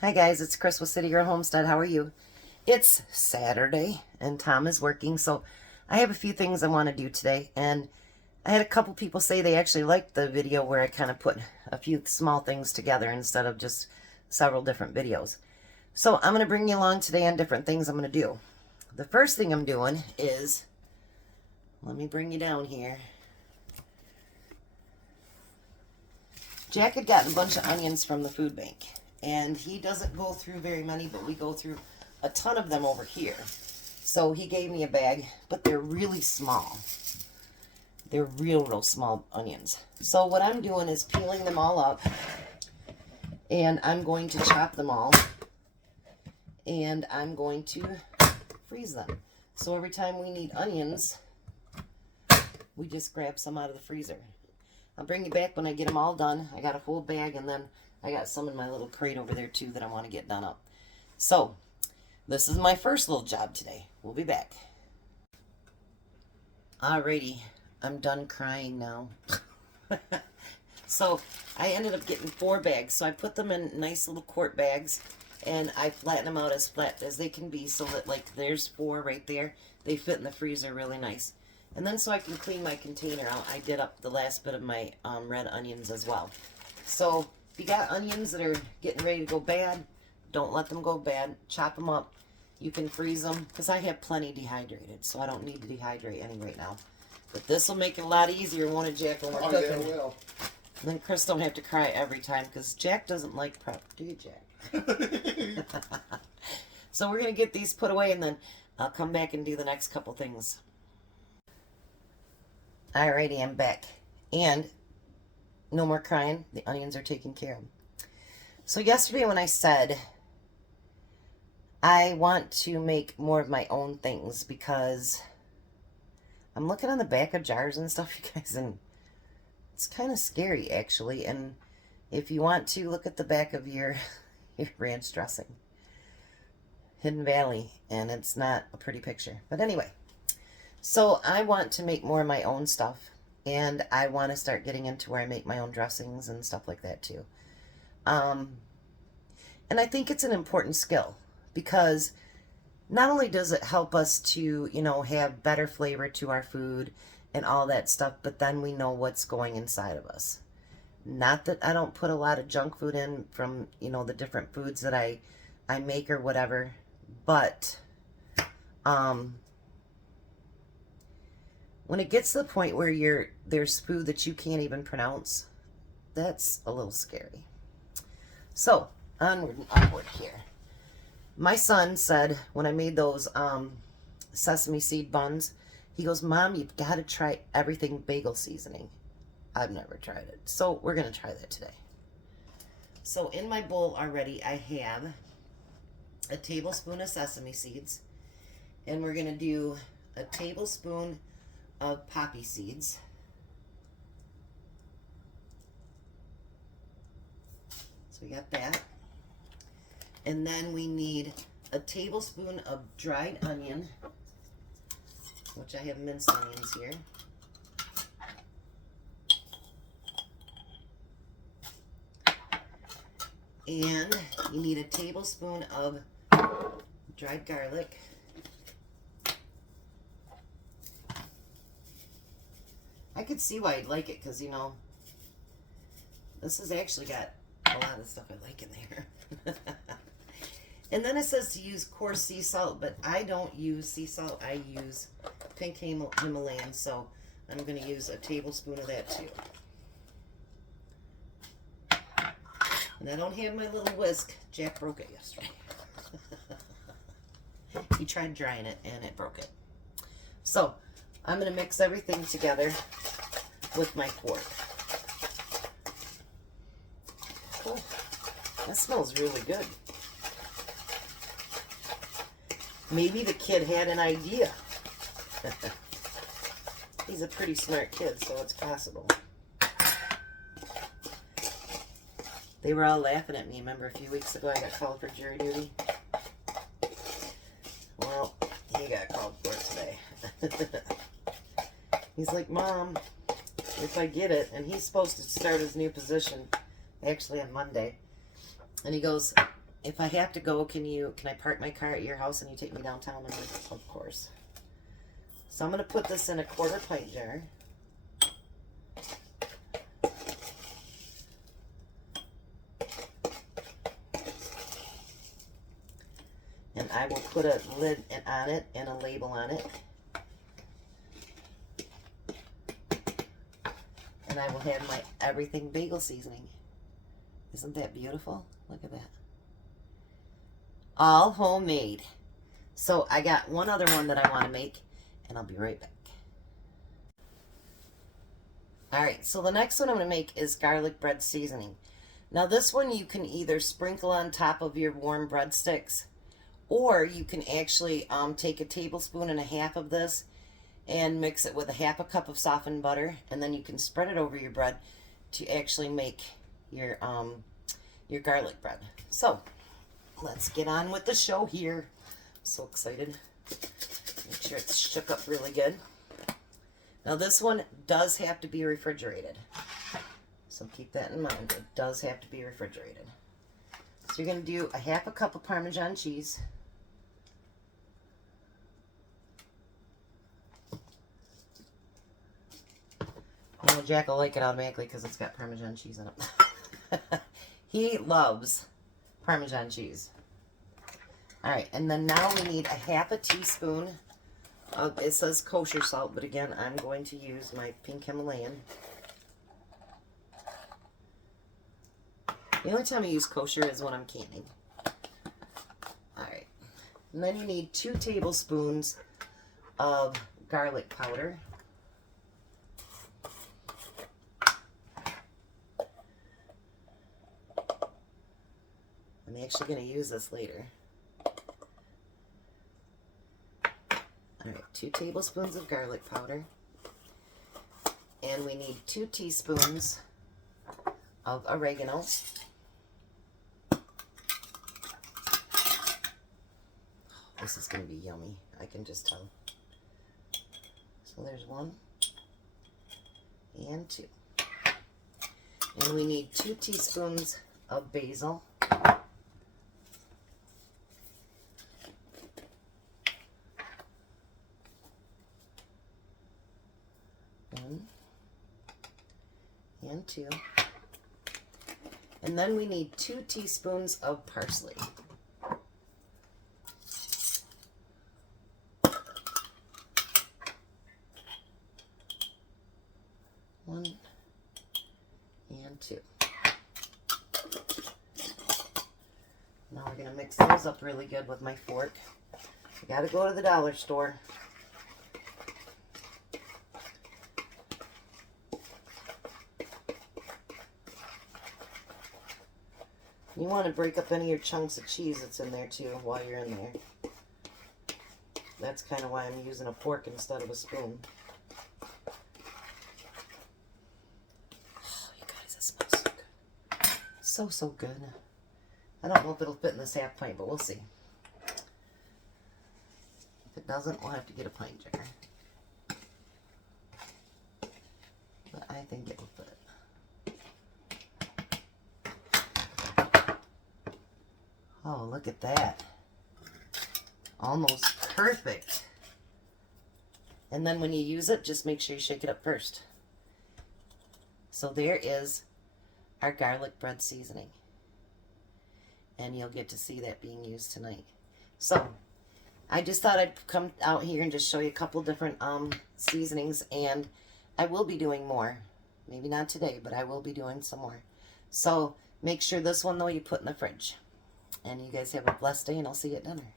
Hi guys, it's Chris with City Girl Homestead. How are you? It's Saturday and Tom is working, so I have a few things I want to do today. And I had a couple people say they actually liked the video where I kind of put a few small things together instead of just several different videos. So I'm going to bring you along today on different things I'm going to do. The first thing I'm doing is, let me bring you down here. Jack had gotten a bunch of onions from the food bank. And he doesn't go through very many, but we go through a ton of them over here. So he gave me a bag, but they're really small. They're real small onions. So what I'm doing is peeling them all up. And I'm going to chop them all. And I'm going to freeze them. So every time we need onions, we just grab some out of the freezer. I'll bring you back when I get them all done. I got a whole bag, and then I got some in my little crate over there too that I want to get done up. So this is my first little job today. We'll be back. Alrighty, I'm done crying now. So I ended up getting 4 bags. So I put them in nice little quart bags, and I flatten them out as flat as they can be, so that, like, there's 4 right there. They fit in the freezer really nice. And then so I can clean my container out, I did up the last bit of my red onions as well. So if you got onions that are getting ready to go bad, don't let them go bad. Chop them up. You can freeze them, because I have plenty dehydrated, so I don't need to dehydrate any right now. But this will make it a lot easier, won't it, Jack, when we're cooking? Yeah, it will. Then Chris don't have to cry every time, because Jack doesn't like prep. Do you, Jack? So we're going to get these put away, and then I'll come back and do the next couple things. Alrighty, I'm back. And no more crying. The onions are taken care of. So yesterday when I said I want to make more of my own things, because I'm looking on the back of jars and stuff, you guys, and it's kind of scary actually. And if you want to look at the back of your ranch dressing, Hidden Valley, and it's not a pretty picture. But anyway, so I want to make more of my own stuff. And I want to start getting into where I make my own dressings and stuff like that too. And I think it's an important skill, because not only does it help us to, you know, have better flavor to our food and all that stuff, but then we know what's going inside of us. Not that I don't put a lot of junk food in from, you know, the different foods that I make or whatever, but when it gets to the point where there's food that you can't even pronounce, that's a little scary. So, onward and upward here. My son said, when I made those sesame seed buns, he goes, Mom, you've got to try everything bagel seasoning. I've never tried it. So, we're going to try that today. So, in my bowl already, I have a tablespoon of sesame seeds. And we're going to do a tablespoon of poppy seeds. So we got that. And then we need a tablespoon of dried onion, which I have minced onions here. And you need a tablespoon of dried garlic. I could see why you'd like it, because, you know, this has actually got a lot of stuff I like in there. And then it says to use coarse sea salt, but I don't use sea salt. I use pink Himalayan, so I'm going to use a tablespoon of that too. And I don't have my little whisk. Jack broke it yesterday. He tried drying it, and it broke it. So I'm going to mix everything together with my fork. Oh, that smells really good. Maybe the kid had an idea. He's a pretty smart kid, so it's possible. They were all laughing at me. Remember a few weeks ago I got called for jury duty? Well, he got called for it today. He's like, Mom, if I get it, and he's supposed to start his new position actually on Monday. And he goes, if I have to go, can I park my car at your house and you take me downtown? And of course. So I'm going to put this in a 1/4 pint jar. And I will put a lid on it and a label on it. And I will have my everything bagel seasoning. Isn't that beautiful? Look at that. All homemade. So I got one other one that I want to make, and I'll be right back. Alright, so the next one I'm going to make is garlic bread seasoning. Now this one you can either sprinkle on top of your warm breadsticks, or you can actually take a tablespoon and a half of this and mix it with a 1/2 cup of softened butter, and then you can spread it over your bread to actually make your garlic bread. So let's get on with the show here. I'm so excited. Make sure it's shook up really good. Now this one does have to be refrigerated, so keep that in mind. It does have to be refrigerated. So you're going to do a 1/2 cup of Parmesan cheese. Well, Jack will like it automatically because it's got Parmesan cheese in it. He loves Parmesan cheese. Alright, and then now we need a 1/2 teaspoon of, it says kosher salt, but again, I'm going to use my pink Himalayan. The only time I use kosher is when I'm canning. Alright, and then you need 2 tablespoons of garlic powder. I'm actually going to use this later. Alright, 2 tablespoons of garlic powder. And we need 2 teaspoons of oregano. Oh, this is going to be yummy. I can just tell. So there's 1 and 2. And we need 2 teaspoons of basil. And 2. And then we need 2 teaspoons of parsley. One and 2. Now we're going to mix those up really good with my fork. You got to go to the dollar store. You want to break up any of your chunks of cheese that's in there too while you're in there. That's kind of why I'm using a fork instead of a spoon. Oh, you guys, it smells so good. So good. I don't know if it'll fit in this 1/2 pint, but we'll see. If it doesn't, we'll have to get a pint jar. But I think it will fit. Oh, look at that. Almost perfect. And then when you use it, just make sure you shake it up first. So there is our garlic bread seasoning. And you'll get to see that being used tonight. So, I just thought I'd come out here and just show you a couple different seasonings. And I will be doing more. Maybe not today, but I will be doing some more. So, make sure this one, though, you put in the fridge. And you guys have a blessed day, and I'll see you at dinner.